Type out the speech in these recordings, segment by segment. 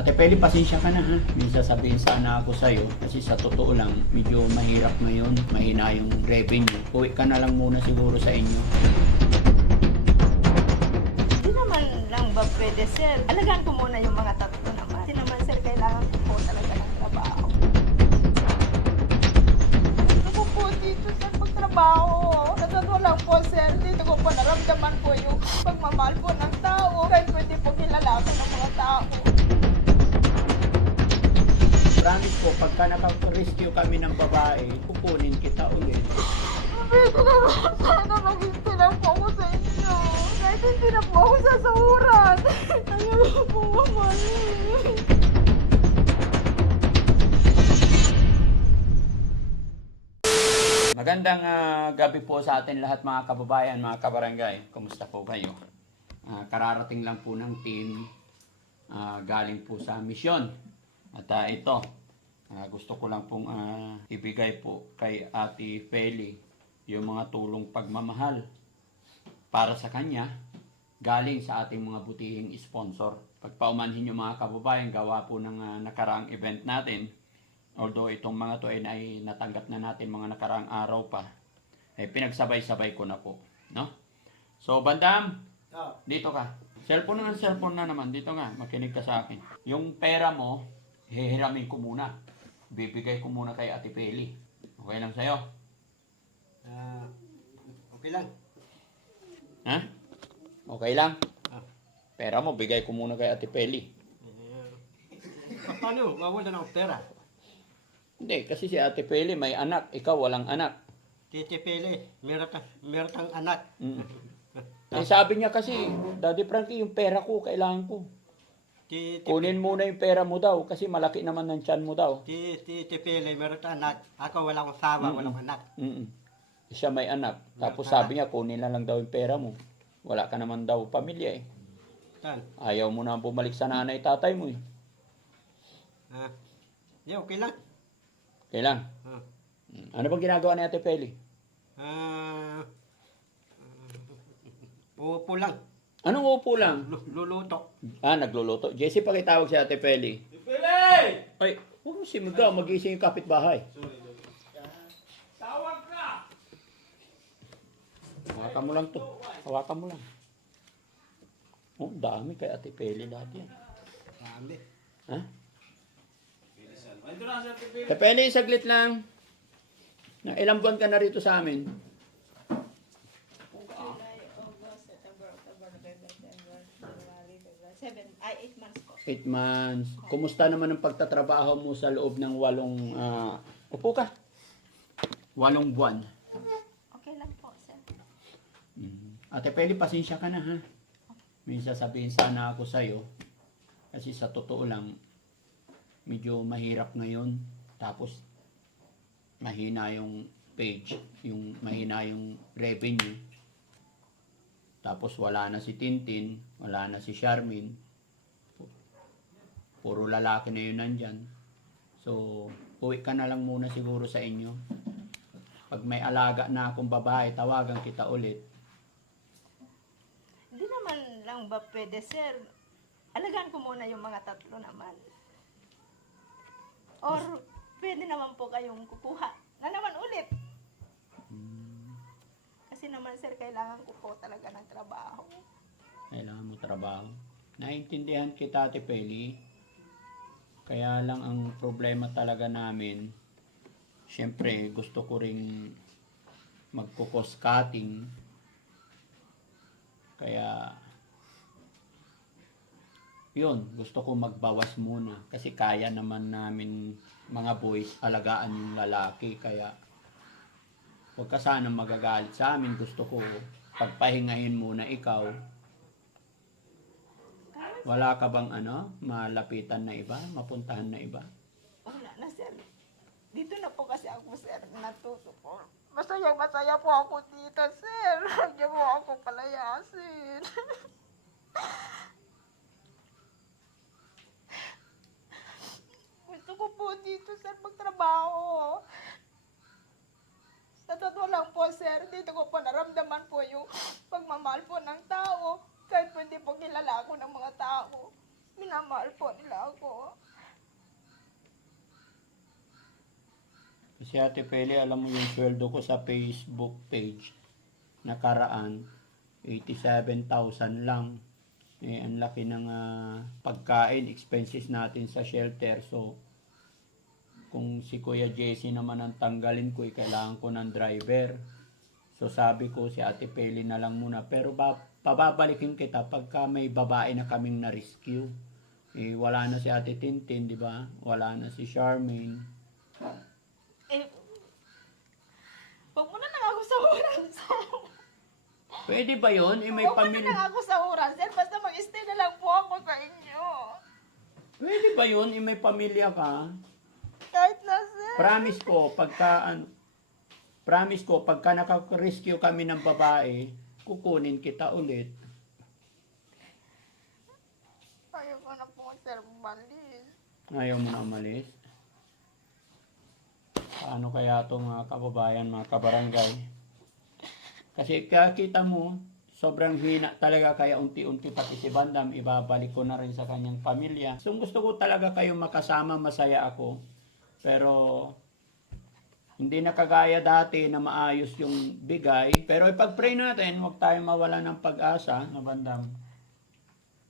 Ate Peli, pasensya ka na ha. May sasabihin sana ako sa'yo kasi sa totoo lang, medyo mahirap ngayon, mahina yung revenue. Uwi ka na lang muna siguro sa inyo. Hindi naman lang ba pwede, sir? Alagaan ko muna yung mga tatlo naman. Hindi naman, sir, kailangan ko po talaga ng trabaho. Ako po dito, sir, magtrabaho. Sa totoo lang po, sir, dito ko po naramdaman po yung pagmamahal po ng tao. Kahit pwede po kilala ko ng mga tao. Promise po, pagka nakapag-rescue kami ng babae, kukunin kita ulit. Pwede naman, sana mag-hintay lang po ako sa inyo. Kahit hindi na po ako sasahuran. Ayaw ko po mamali. Magandang gabi po sa atin lahat mga kababayan, mga kabarangay. Kumusta po kayo? Kararating lang po ng team galing po sa misyon. At ito, gusto ko lang pong ibigay po kay Ate Feli yung mga tulong pagmamahal para sa kanya galing sa ating mga butihing sponsor. Pagpaumanhin yung mga kababayan, gawa po ng nakaraang event natin. Although itong mga to ay natanggap na natin mga nakaraang araw pa, pinagsabay-sabay ko na po. No? So, Bandam, dito ka. Cellphone na naman. Dito nga, makinig ka sa akin. Yung pera mo, hihiramin ko muna. Bibigay ko muna kay Ate Peli. Okay lang sa'yo? Okay lang. Ha? Okay lang? Pera mo, bigay ko muna kay Ate Peli. Paano? Mawala na ako pera. Hindi, kasi si Ate Peli may anak. Ikaw walang anak. Titi Pele, meron kang anak. Sabi niya kasi, Daddy Frankie, yung pera ko, kailangan ko. Kunin muna yung pera mo daw kasi malaki naman ng tiyan mo daw. Titi Pele, meron kang anak. Ako wala akong sawa, wala akong anak. Siya may anak. Tapos sabi niya, kunin na lang daw yung pera mo. Wala ka naman daw pamilya eh. Saan? Ayaw mo na bumalik sa nanay tatay mo eh. Okay lang. Okay lang. Ano bang ginagawa ni Ate Peli? Upo lang. Anong upo lang? Luluto. Nagluluto. Jessie, pakitawag si Ate Peli. Ate Peli! Ay, huwag mo simugaw. Mag-iising yung kapitbahay. Tawag ka! Hawakan mo lang to. Hawakan mo lang. Oh, dami kay Ate Peli lahat yan. Dami. Ha? Ando na si Ate Peli. Ate Peli, saglit lang. Na ilang buwan ka na rito sa amin? July, August, September, October, November, December, January, February. 8 months po. 8 months. Kumusta naman ang pagtatrabaho mo sa loob ng 8... upo ka. 8 buwan. Okay lang po, sir. Ate Peli, pasensya ka na ha. May sasabihin sana ako sa'yo. Kasi sa totoo lang, medyo mahirap ngayon. Tapos, mahina yung page. Mahina yung revenue. Tapos, wala na si Tintin. Wala na si Charmin. Puro lalaki na yun nandyan. So, uwi ka na lang muna siguro sa inyo. Pag may alaga na akong babae, tawagan kita ulit. Hindi naman lang ba pwede, sir? Alagaan ko muna yung mga tatlo naman. Or pwede naman po kayong kukuha na naman ulit. Kasi naman, sir, kailangan ko po talaga ng trabaho. Kailangan mo trabaho. Naintindihan kita, Ate Peli. Kaya lang ang problema talaga namin, syempre gusto ko ring magpo-cost cutting. Kaya yun, gusto ko magbawas muna kasi kaya naman namin mga boys alagaan yung lalaki, kaya huwag ka sanang magagalit sa amin. Gusto ko pagpahingahin muna ikaw. Wala ka bang malapitan na iba, mapuntahan na iba? Wala na, sir. Dito na po kasi ako, sir, natuto po. Masaya po ako dito, sir. Huwag niyo po ako palayasin. Gusto ko po dito, sir, magtrabaho. Sa totoo lang po, sir, dito ko po naramdaman po yung pagmamahal po ng tao. Kahit po hindi po kilala ako ng mga tao, minamahal po nila ako. Si Ate Peli, alam mo yung sweldo ko sa Facebook page nakaraan, 87,000 lang. Eh, ang laki ng pagkain, expenses natin sa shelter. So, kung si Kuya Jesse naman ang tanggalin ko, kailangan ko ng driver. So, sabi ko si Ate Peli na lang muna. Pero pababalikin kita pagka may babae na kaming na-rescue. Eh, wala na si Ate Tintin, di ba? Wala na si Charmaine. Eh, huwag mo na lang ako sahuran, sir. Pwede ba yun? Eh, may Huwag mo na pamilya. lang ako sahuran, sir. Basta mag-stay na lang po ako sa inyo. Pwede ba yun? Eh, may pamilya ka. Kahit na, sir. Promise ko, pagka naka-rescue kami ng babae, kukunin kita ulit. Ayaw ko na po, sir, balis. Ayaw mo na umalis? Paano kaya ito mga kababayan, mga kabarangay? Kasi kaya kita mo, sobrang hina talaga, kaya unti-unti pati si Bandam, ibabalik ko na rin sa kanyang pamilya. So gusto ko talaga kayong makasama, masaya ako. Pero hindi na kagaya dati na maayos yung bigay. Pero ipag-pray natin, huwag tayong mawala ng pag-asa, na Bandam.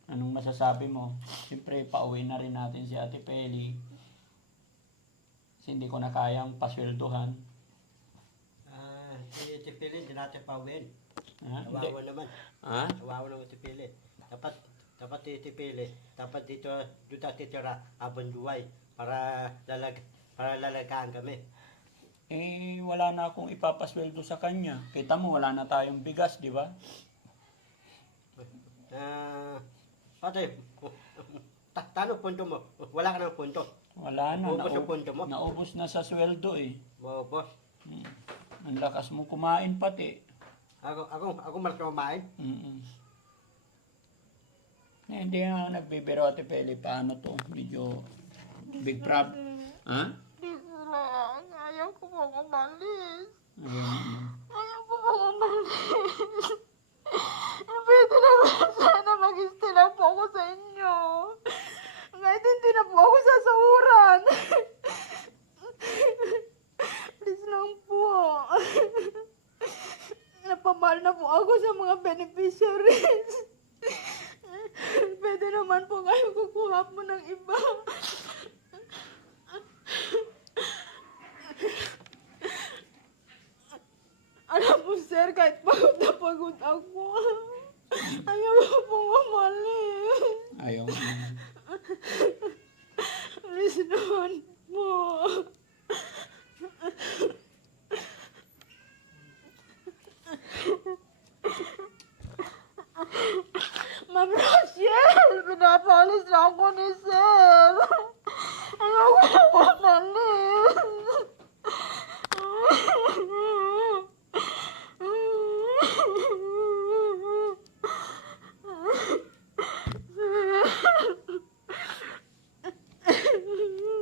Anong masasabi mo? Siyempre, pauwi na rin natin si Ate Peli. Kasi hindi ko na kayang pasweldohan. Si Tipili, hindi natin pauwiin. Ha? Hindi. Kawawa naman. Ha? Kawawa naman si Tipili. Dapat si Tipili. Dapat dito tayo titira habang buhay para lalagaan kami. Eh, wala na akong ipapasweldo sa kanya. Kita mo, wala na tayong bigas, di ba? Ate, tanong punto mo. Wala ka ng punto. Wala na. Ubus ang punto mo. Naubos na sa sweldo eh. Boss. Ang lakas mo kumain pati. Ako malas kumain. Eh, hindi nga ako nagbibiro, Ate Peli. Paano to? Medyo big prob. Ha? Please lang. Ayaw ko po umalis. Ayun. Ayaw ko po umalis. Pwede na ba sana mag-stay lang po ako sa inyo? Kahit hindi na po ako sasahuran. Please lang po. Napamahal na po ako sa mga beneficiaries. Pwede naman po kayo kukuha mo ng iba. Alam mo, sir, kahit pagod na pagod ako, ayaw ko pong umalis. Ayaw mo. Please naman po. Ma'am Rochelle, pinapalis na ako ni sir. Ayaw ko na umalis.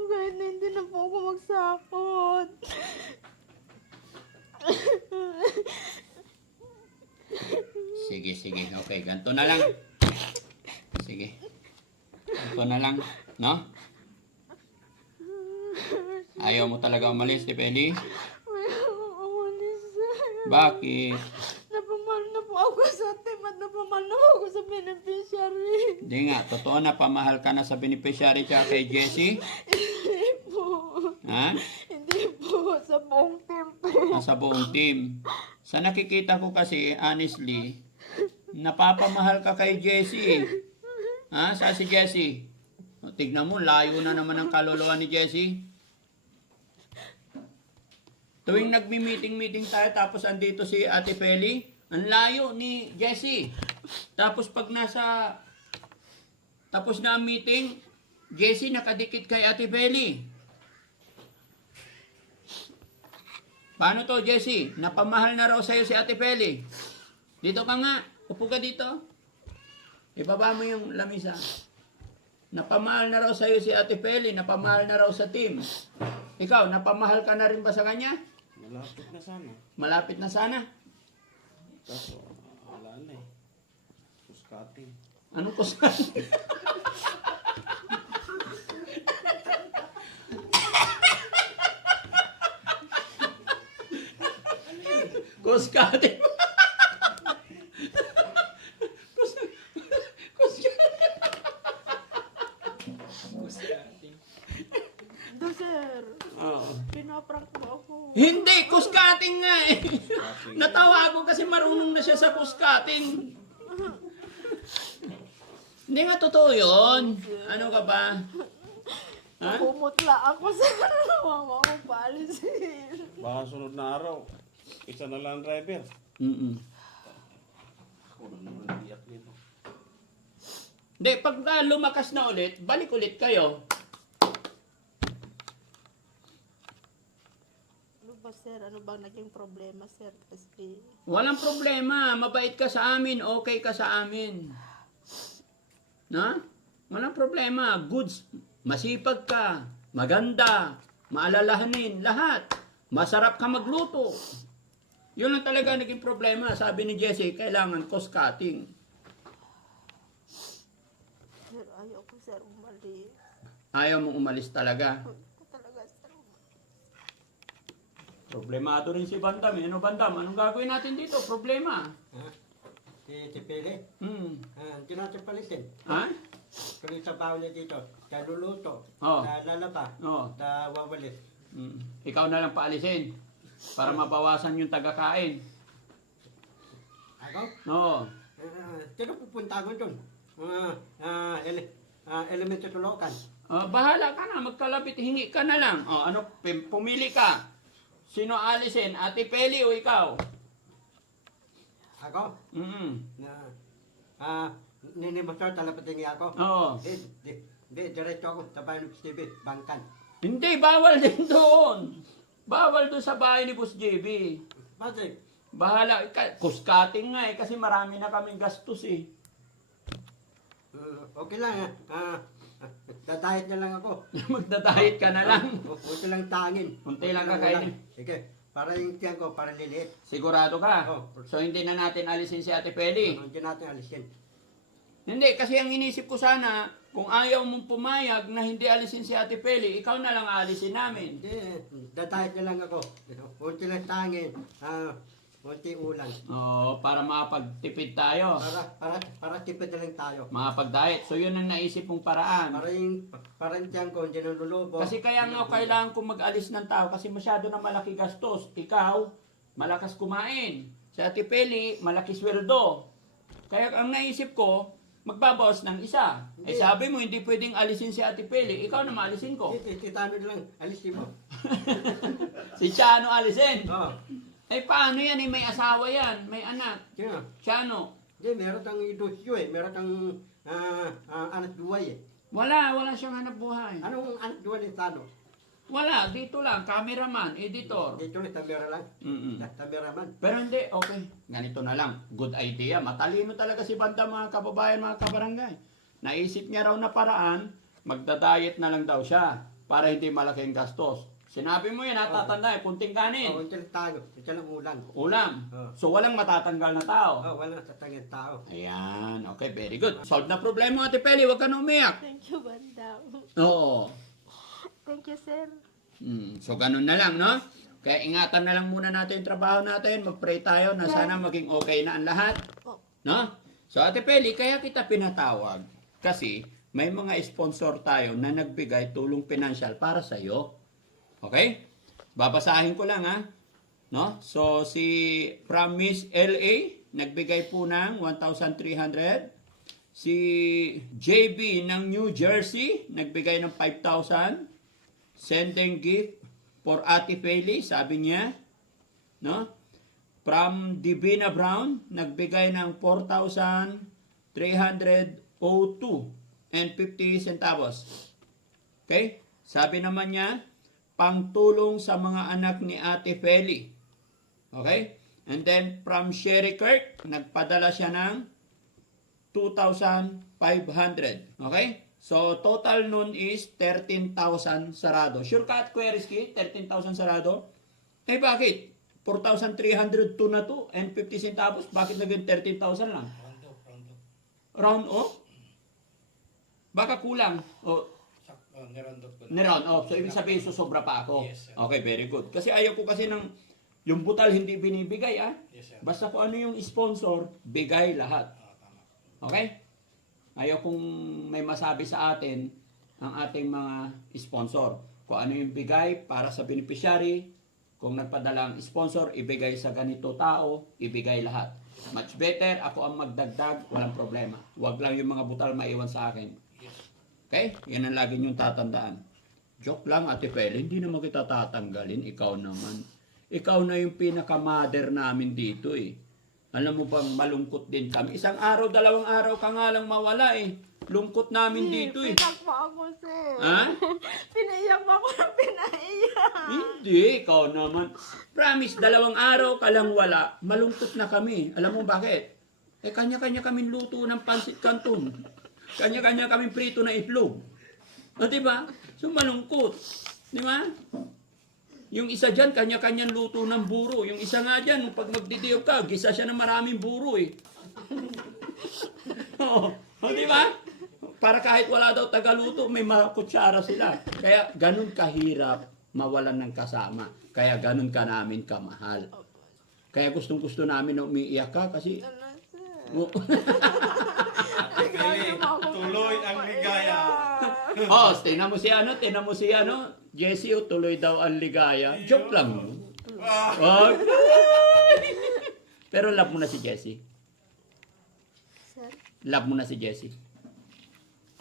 Kahit na hindi na po ako magsakot. Sige. Okay, ganito na lang. Sige. Ganito na lang. No? Ayaw mo talaga umalis, Ate Peli? Ayaw ko umalis, sir. Bakit? Napamahal na po ako sa team at napamahal na po ako sa beneficiary. Hindi nga, totoo na pamahal ka na sa beneficiary tsaka kay Jessie? Hindi po. Ha? Hindi po. Sa buong team po. Sa buong team. Sa nakikita ko kasi, honestly, napapamahal ka kay Jessie. Ha? Sa si Jessie? O, tignan mo, layo na naman ang kaluluwa ni Jessie. Tuwing nagmi-meeting tayo, tapos andito si Ate Peli, ang layo ni Jessie. Tapos pag tapos na ang meeting, Jessie nakadikit kay Ate Peli. Paano to, Jessie? Napamahal na raw sa'yo si Ate Peli. Dito ka nga. Upo ka dito. Ibaba mo yung lamisa. Napamahal na raw sa'yo si Ate Peli. Napamahal na raw sa team. Ikaw, napamahal ka na rin ba sa kanya? Malapit na sana. Malapit na sana. Kaso, wala na eh. Suskating. Anong kusan? Kuskatin. Do, sir. Oo. Pinaprank mo ako. Hindi, kuskating nga eh. Natawa ako kasi marunong na siya sa kuskating. Hindi nga totoo yun. Ano ka ba? Ha? Pumutla ako, sir. Mama ko paalisin. Baka sunod na araw, isa na lang ang driver. Mm-mm. Ako na naman iyak nito. Hindi, pag lumakas na ulit, balik ulit kayo. Ano ba, sir? Ano bang naging problema, sir? Kasi Walang problema. Mabait ka sa amin. Okay ka sa amin. Na? Walang problema. Goods. Masipag ka. Maganda. Maalalahanin. Lahat. Masarap ka magluto. Yun lang talaga naging problema. Sabi ni Jesse, kailangan cost cutting. sir, ayaw ko, sir, umalis. Ayaw mong umalis talaga. Ayaw ko talaga, sir. Problemado rin si Bandam. Ano Bandam? Anong gagawin natin dito? Problema. Ha? Si Pele. Hindi natin palitin. Ha? Kung sa bawal niya dito, kaluluto, Oh. lalaba, Oo. wawalis. Ikaw na lang paalisin. Para mabawasan yung tagakain. Ako? Oo. Sino pupunta ko doon? Elementary Tulokan. Bahala ka na, magkalapit, hingi ka na lang. Pumili ka. Sino alisin? Ate Peli o ikaw? Ako? Ninimasar, talapating ako. Oo. Diretso ako sa bahay ng TV, Bangkan. Hindi, bawal din doon. Bawal doon sa bahay ni Boss JB. Bakit? Bahala, kuskating nga eh, kasi marami na kaming gastos eh. Okay lang, dadayet na lang ako. Magdadahit ka na lang. Kunti lang tangin. Kunti lang kakainin. Sige, para yung tiyan ko, para liliit. Sigurado ka? Oo. So hindi na natin alisin si Ate Peli? Hindi natin alisin. Hindi, kasi ang inisip ko sana, kung ayaw mong pumayag na hindi alisin si Ate Peli, ikaw na lang alisin namin. Hindi, dadayet na lang ako. Kunti lang tangin, kunti ulan. Oo, para makapagtipid tayo. Para tipid na lang tayo. Makapag-diet. So yun ang naisip mong paraan. Para yung tiyan ko, hindi nalulubo. Kasi kaya nga kailangan kong mag-alis ng tao kasi masyado na malaki gastos. Ikaw, malakas kumain. Si Ate Peli, malaki sweldo. Kaya ang naisip ko, magbabawas ng isa. Eh Hindi. sabi mo, hindi pwedeng alisin si Ate Peli. Ikaw na maalisin ko. Titano na lang, alisin mo. Si Chano alisin. Oo. Eh paano yan? Eh, may asawa yan. May anak. Kaya, Chano. hindi, meron kang idosyo eh. Meron kang anak duway eh. Wala siyang hanap buhay. Anong anak duway ni Tano? Wala, dito lang. Cameraman, editor. Dito ni Tamira lang. Mm-mm. Tamira man. Pero hindi, okay. Ganito na lang. Good idea. Matalino talaga si Banda, mga kababayan, mga kabarangay. Naisip niya raw na paraan, magda-diet na lang daw siya para hindi malaki ang gastos. Sinabi mo yan, natatanda eh, kunting kanin. Oo, ito lang tayo. Ito lang ulan. Ulam. Oh. So walang matatanggal na tao. Oo, wala tatangin tao. Ayan, okay, very good. Solve na problema, Ate Peli, huwag ka na umiyak. Thank you, Bandam. Oo. Thank you, sir. So ganun na lang, no? Kaya ingatan na lang muna natin yung trabaho natin. Mag-pray tayo na sana maging okay na ang lahat. Oh. No? So Ate Peli, kaya kita pinatawag kasi may mga sponsor tayo na nagbigay tulong pinansyal para sa iyo. Okay? Babasahin ko lang ha. No? So si Promise LA nagbigay po ng 1,300. Si JB ng New Jersey nagbigay ng 5,000. Sending gift for Ate Peli, sabi niya. No? From Divina Brown, nagbigay ng 4,302 and 50 centavos. Okay? Sabi naman niya, pangtulong sa mga anak ni Ate Peli. Okay? And then from Sherry Kirk, nagpadala siya ng 2,500. Okay? So, total nun is 13,000 sarado. Sure ka at Kuya Rizky? 13,000 sarado? Eh, bakit? 4,302 na to and 50 centavos. Bakit naging 13,000 lang? Round off? Baka kulang. O, Nirandot ko. ni-round off. So, ibig sabihin, susobra pa ako. Yes, sir. Okay, very good. Kasi ayaw ko kasi ng Yung butal hindi binibigay, ah. Yes, sir. Basta kung ano yung sponsor, bigay lahat. Okay? Ayaw kung may masabi sa atin ang ating mga sponsor. Kung ano yung bigay para sa beneficiary, kung nagpadala ang sponsor, ibigay sa ganito tao, ibigay lahat. Much better, ako ang magdagdag, walang problema. Huwag lang yung mga butal maiwan sa akin. Okay? Yan ang lagi niyong tatandaan. Joke lang, Ate Pel, hindi naman kita tatanggalin, ikaw naman. Ikaw na yung pinaka-mother namin dito eh. Alam mo bang malungkot din kami. Isang araw, 2 araw ka nga lang mawala eh. Lungkot namin dito eh. Pinaiyak mo ako, sir. Ha? Pinaiyak mo ako ng pinaiyak. Hindi, ikaw naman. Promise, 2 araw ka lang wala. Malungkot na kami. Alam mo bakit? Eh, kanya-kanya kaming luto ng pansit canton. Kanya-kanya kaming prito na itlog. O, diba? So, malungkot. Di ba? Yung isa dyan, kanya-kanyang luto ng buro. Yung isa nga dyan, pag magdidiyog ka, gisa siya ng maraming buro eh. O, di ba? Para kahit wala daw tagaluto, may kutsara sila. Kaya ganun kahirap mawalan ng kasama. Kaya ganun ka namin kamahal. Kaya gustong-gusto namin na umiiyak ka kasi... Ano, sir? Oh, Tuloy ang ligaya. oh, tingnan mo si Jessie, oh, tuloy daw ang ligaya. Joke lang. Oh. Pero love mo na si Jessie. Sir, Love mo na si Jessie.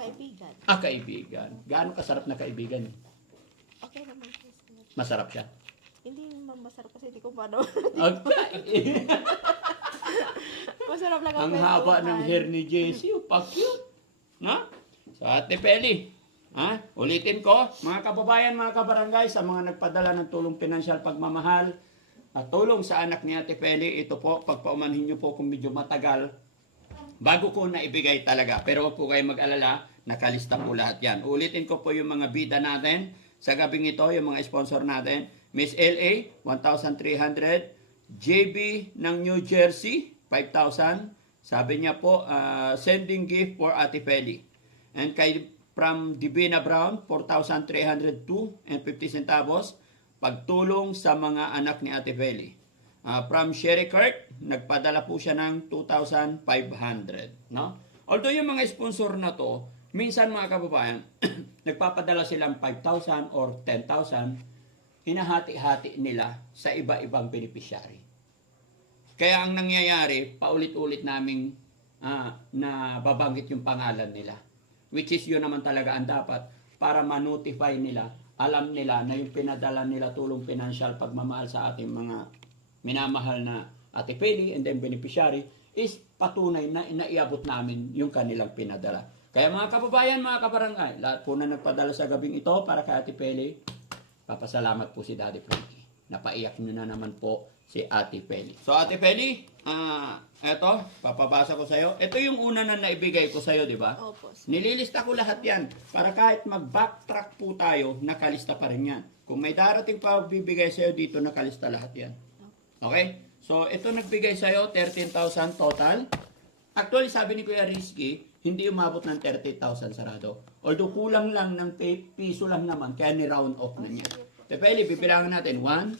kaibigan. Ah, kaibigan. Gaano kasarap na kaibigan? Okay naman po, sir. Masarap siya. Hindi naman masarap kasi hindi ko pa daw. Okay. Masarap lang Ang haba ng hair ni Jessie, oh, pa-cute. Na? So, Ate Peli, ha? Ulitin ko, mga kababayan, mga kabarangay, sa mga nagpadala ng tulong pinansyal pagmamahal at tulong sa anak ni Ate Peli, ito po, pagpaumanhin niyo po kung medyo matagal, bago ko na ibigay talaga. Pero huwag po kayo mag-alala, nakalista po lahat yan. Ulitin ko po yung mga bida natin. Sa gabing ito, yung mga sponsor natin. Miss LA, 1,300. JB ng New Jersey, 5,000. Sabi niya po, sending gift for Ate Peli. And kay from Divina Brown, 4,302 and 50 centavos. Pagtulong sa mga anak ni Ate Peli. From Sherry Kirk, nagpadala po siya ng 2,500. No? Although yung mga sponsor na to, minsan mga kababayan, nagpapadala silang 5,000 or 10,000, hinahati-hati nila sa iba-ibang beneficiary. Kaya ang nangyayari, paulit-ulit naming na babanggit yung pangalan nila. Which is yun naman talaga ang dapat para ma-notify nila, alam nila na yung pinadala nila tulong pinansyal pagmamahal sa ating mga minamahal na Ate Peli and then beneficiary is patunay na inaiabot namin yung kanilang pinadala. Kaya mga kababayan, mga kabarangay, lahat po na nagpadala sa gabing ito para kay Ate Peli, papasalamat po si Daddy Frankie. Napaiyak nyo na naman po si Ate Peli. So Ate Peli, eto, papabasa ko sa'yo. Ito yung una na naibigay ko sa'yo, di ba? Opo, sir. Nililista ko lahat yan para kahit mag-backtrack po tayo, nakalista pa rin yan. Kung may darating pa bibigay sa'yo dito, nakalista lahat yan. Okay? So, ito nagbigay sa'yo, 13,000 total. Actually, sabi ni Kuya Rizky, hindi umabot ng 30,000 sarado. Although, kulang lang ng piso lang naman, kaya ni-round off na niya. Tepeli, bibilangan natin. 1,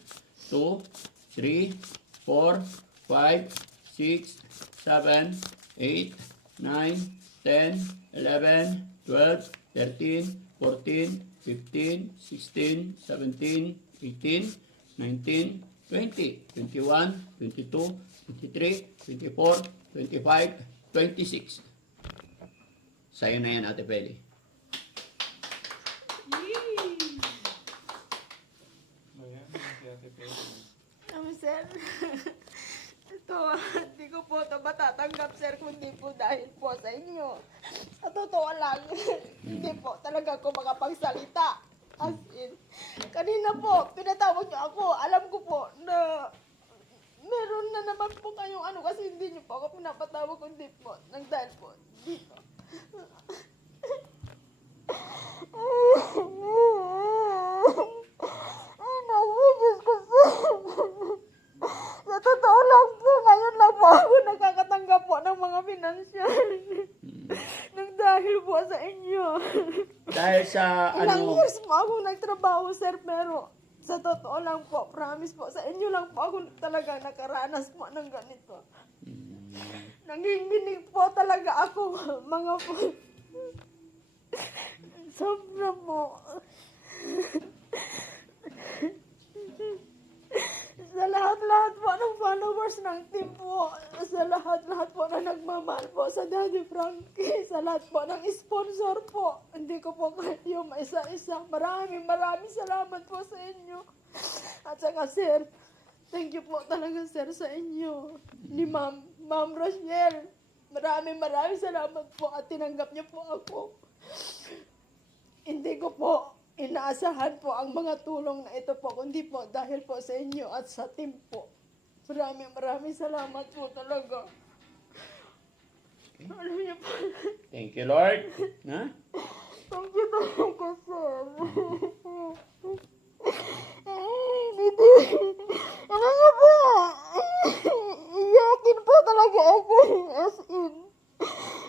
2, 3, 4, 5, 6, 7, 8, 9, 10, 11, 12, 13, 14, 15, 16, 17, 18, 19, 20, 21, 22, 23, 24, 25, 26. Sa'yo na yan, Ate Peli. Sir, ito, hindi ko po ito matatanggap, sir, kundi po dahil po sa inyo. Sa totoo lang, hindi po talaga ako makapagsalita. As in, kanina po, pinatawag niyo ako. Alam ko po na meron na naman po kayong ano kasi hindi niyo po ako pinapatawag kundi po nang dahil po dito. Ay, naku, Diyos ko, sir. Sa totoo lang po, ngayon lang po ako nakakatanggap po ng mga financial. Nang dahil po sa inyo. Dahil sa Ilang ano, years po ako nagtrabaho, sir, pero Sa totoo lang po, promise po, sa inyo lang po ako talaga nakaranas po ng ganito. Nanginginig po talaga ako, mga po. Sobra po. Sa lahat-lahat po ng followers ng team po, sa lahat-lahat po na nagmamahal po sa Daddy Frankie, sa lahat po ng sponsor po, hindi ko po kayo maisa-isa. Maraming salamat po sa inyo. At saka sir, thank you po talaga sir sa inyo. Ni Ma'am Rochelle, maraming salamat po at tinanggap niyo po ako. Hindi ko po inaasahan po ang mga tulong na ito po, kundi po dahil po sa inyo at sa team po. Maraming salamat po talaga. Alam niyo po, Thank you, Lord. Ha? thank you talaga, sir. Alam niyo po, iyakin po talaga ako, as in.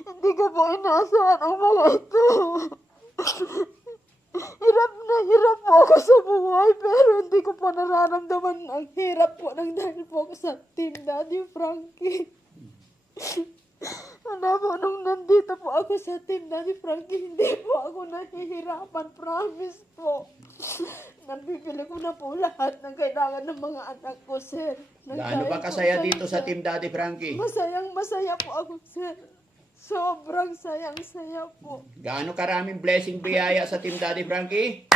Hindi ko po inaasahan ang mga ito. Hirap po ako sa buhay, pero hindi ko po nararamdaman ang hirap po ng dahil po ako sa team Daddy Frankie. Wala po, nung nandito po ako sa team Daddy Frankie, hindi po ako nahihirapan, promise po. Nabibili ko na po lahat ng kailangan ng mga anak ko, sir. Gaano ba kasaya dito sa Team Daddy Frankie? Masaya po ako, sir. Sobrang sayang-saya po. Gaano karaming blessing biyaya sa Team Daddy Frankie?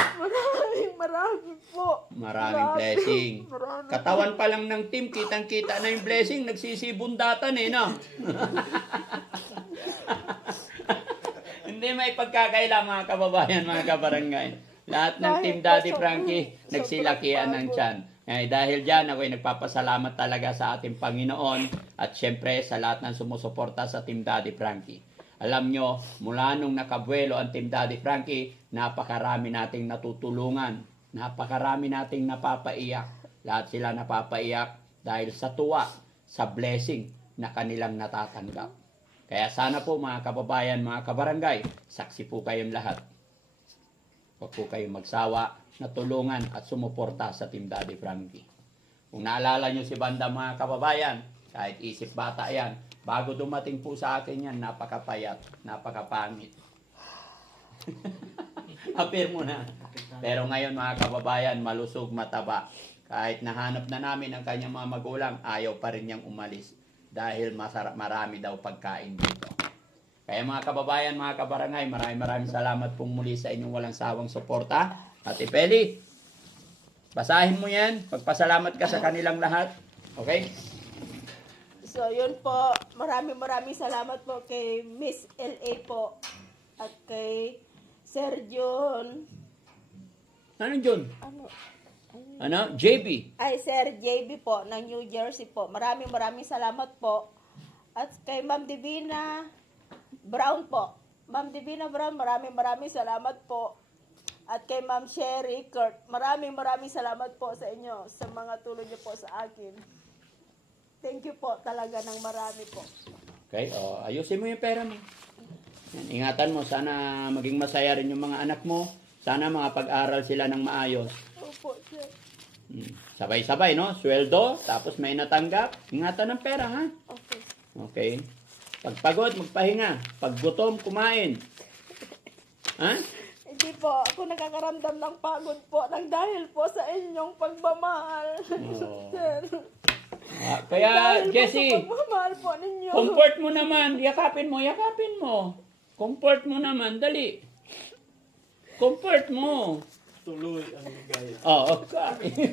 Maraming po. Maraming blessing. Marami. Katawan pa lang ng team, kitang-kita na yung blessing, nagsisibundatan eh, no? Hindi may pagkakaila mga kababayan, mga kabarangay. Lahat ng Team Daddy Frankie, nagsilakihan ng tiyan. Dahil dyan, ako'y nagpapasalamat talaga sa ating Panginoon at syempre sa lahat ng sumusuporta sa Team Daddy Frankie. Alam nyo, mula nung nakabuelo ang Team Daddy Frankie, napakarami nating natutulungan. Napakarami nating napapaiyak. Lahat sila napapaiyak dahil sa tuwa, sa blessing na kanilang natatanggap. Kaya sana po mga kababayan, mga kabarangay, saksi po kayong lahat. Huwag po kayong magsawa na tulungan at sumuporta sa Team Daddy Frankie. Kung naalala nyo si Banda mga kababayan, kahit isip bata yan, bago dumating po sa akin yan, napakapayat, napakapangit. Appear mo na. Pero ngayon mga kababayan, malusog, mataba. Kahit nahanap na namin ang kanyang mga magulang, ayaw pa rin niyang umalis. Dahil marami daw pagkain dito. Kaya mga kababayan, mga kabarangay, maraming salamat pong muli sa inyong walang sawang suporta. Ate Peli, basahin mo yan. Pagpasalamat ka sa kanilang lahat. Okay? So, yun po. Maraming salamat po kay Miss LA po. At kay Sir John. Ano John? Ano? Ano? JB. Ay, Sir JB po, ng New Jersey po. Maraming salamat po. At kay Ma'am Divina Brown po. Ma'am Divina Brown, maraming salamat po. At kay Ma'am Sherry Kurt, maraming salamat po sa inyo sa mga tulong niyo po sa akin. Thank you po talaga ng marami po. Okay, ayusin mo yung pera mo. Yan, ingatan mo, sana maging masaya rin yung mga anak mo. Sana makapag-aral sila ng maayos. Opo, sir. Sabay-sabay, no? Sweldo, tapos may natanggap. Ingatan ng pera, ha? Okay. Okay. Pag pagod, magpahinga. Pag gutom, kumain. Ha? Hindi po ako nakakaramdam ng pagod po nang dahil po sa inyong pagmamahal. Oh. Sir. Kaya, Dahil po Jessie, sa pagmamahal po ninyo. comfort mo naman. Yakapin mo. Comfort mo naman. Dali. Comfort mo. Tuloy ang ligaya. Okay.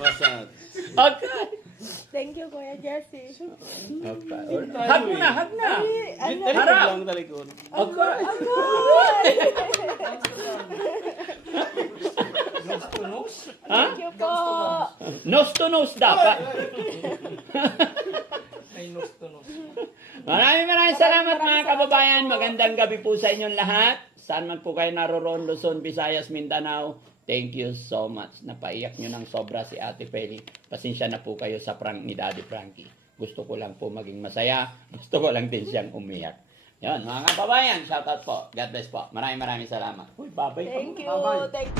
Masad. Okay. Thank you, Kuya Jesse. Okay. Hug mo na. Ano? Harap. Lang talikod. Okay. Ha? Thank you po. Nose to nose dapat. Ay, nus. Maraming salamat mga kababayan. Magandang gabi po sa inyong lahat. Saan man po kayo naroroon, Luzon, Visayas, Mindanao. Thank you so much. Napaiyak nyo ng sobra si Ate Peli. Pasensya na po kayo sa prank ni Daddy Frankie. Gusto ko lang po maging masaya. Gusto ko lang din siyang umiyak. Yan, mga kababayan, shoutout po. God bless po. Maraming salamat. Uy, babay pa. Thank you. Babay. Thank